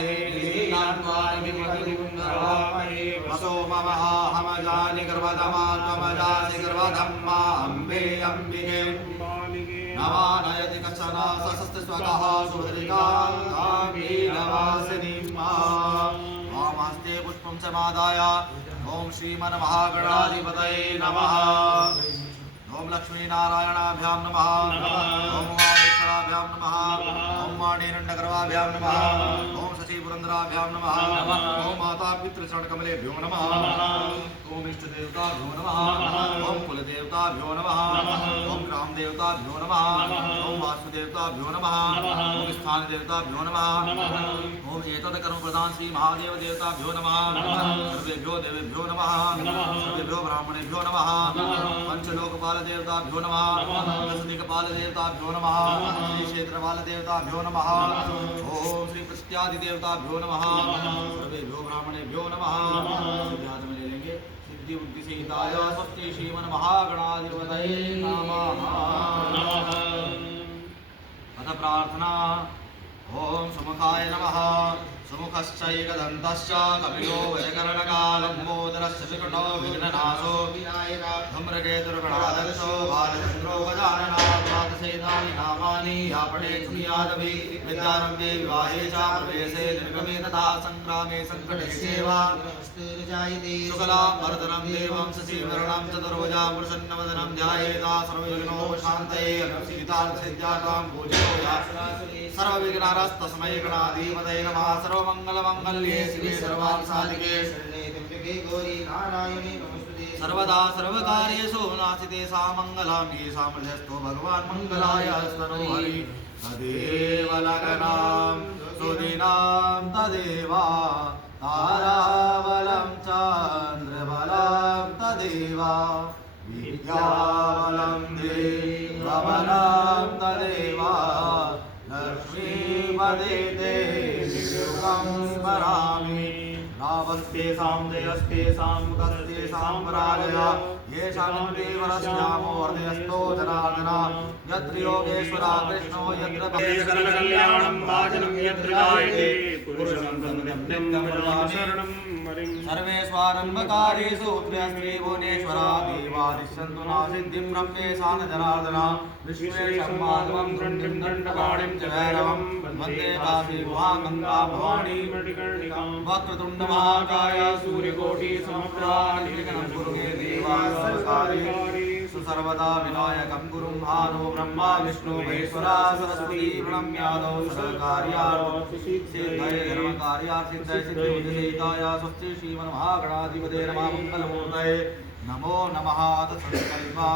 हवामहे नीलान्वानिमतिमुन्दवामहे वसो ममः हमजानि गर्भधमा त्वमजासि गर्भधम्मा अम्बे अम्बिके नवानयति कश्चन सशस्ति स्वकः सुहृदिकाङ्गीलवासिनीम्मा वामहस्ते पुष्पं समादाय ओम श्रीमन्महागणाधिपतये नमः। ओम लक्ष्मीनारायणाभ्यां नमः। ओम उमामेश्वराभ्यां नमः। ओम वाणीरण्यगर्भाभ्यां नमः। ओम शशिपुरन्दराभ्यां नमः। ओम माता पितृचरणकमलेभ्यो नमः। ओम इष्टदेवताभ्यो नमः। ओम कुलदेवताभ्यो नमः। ओम ग्रामदेवताभ्यो नमः। ओम वास्तुदेवताभ्यो नमः। ओम स्थानदेवताभ्यो नमः। ओम एतत्कर्मप्रधान श्री महादेव देवताभ्यो नमः। सर्वेभ्यो देवेभ्यो नमः। सर्वेभ्यो ब्राह्मणेभ्यो नमः। पंचलोकपाल देवताभ्यो नमः। दशदिक्पाल देवताभ्यो नमः। श्री क्षेत्रपाल देवताभ्यो नमः। ओम श्री प्रत्यादि देवताभ्यो नमः। सर्वेभ्यो ब्राह्मणेभ्यो नमः। ध्यान में ले लेंगे। सिद्धि बुद्धि सहिताय स्वस्ति श्रीमन्महागणाधिपतये नमः। अथ प्रार्थना। ओम सुमुखाय नमः। सुमुखश्चैकदन्तश्च कपिलो वयकरणकालम्बोदरस्य विकटो विघ्ननाशो धूम्रकेतुर्गणाध्यक्षो बालचन्द्रो गजाननः द्वादशैतानि नामानि या पठेत् शृणुयादपि विद्यारम्भे विवाहे च प्रवेशे निर्गमे तथा सङ्ग्रामे सङ्कटे सेवा शुक्लाम्बरधरं देवं शशिवर्णं चतुर्भुजां प्रसन्नवदनं ध्यायेत् सर्वविघ्नोपशान्तये सीतार्थसिद्ध्यार्थं पूजयामः। सर्वविघ्नहरस्तस्मै गणाधिपतये नमः। सर्वमङ्गलमङ्गल्ये शिवे सर्वार्थसाधिके शरण्ये गौरी नारायणी नमोस्तुते। सर्वदा सर्वकार्येषु नास्ति सामङ्गलं येषां हृदयस्थो भगवान् मङ्गलाय स्तनो हरि तदेव लग्नां सुदिनां तदेव ताराबलं चन्द्रबलं तदेव विद्याबलं देवबलं तदेव लक्ष्मीपदे देवीयुगं स्मरामि। रावस्तेषां देयस्तेषां मुखस्तेषां पराजया येषां देवरस्यामो हृदयस्थो जनार्दन यत्र योगेश्वरा कृष्णो यत्र सकलकल्याणं वाचनं यत्र जायते पुरुषं शरणं सर्वेष्वारम्भकारेषु त्र्यस्त्रिभुवनेश्वरा देवादिश्यन्तु न सिद्धिं ब्रह्मेशान जनार्दन विश्वेशं माधवं दण्डिं दण्डपाणिं च भैरवं वन्दे काशी गुहां गङ्गा भवानी वक्रतुण्ड महाकाय सूर्यकोटिसमप्रभा निर्विघ्नं कुरु मे देवा सर्वकार्येषु सर्वदा विनायकं गुरुं भानो ब्रह्मा विष्णु महेश्वरा सरस्वती प्रणम्यादौ सर्वकार्यार्थं सिद्धये धर्मकार्यार्थिं सिद्धिबुद्धिसहिताय स्वस्ति श्रीमन्महागणाधिपतये नमः। मङ्गलमूर्तये नमो नमः। तत्सङ्कल्पः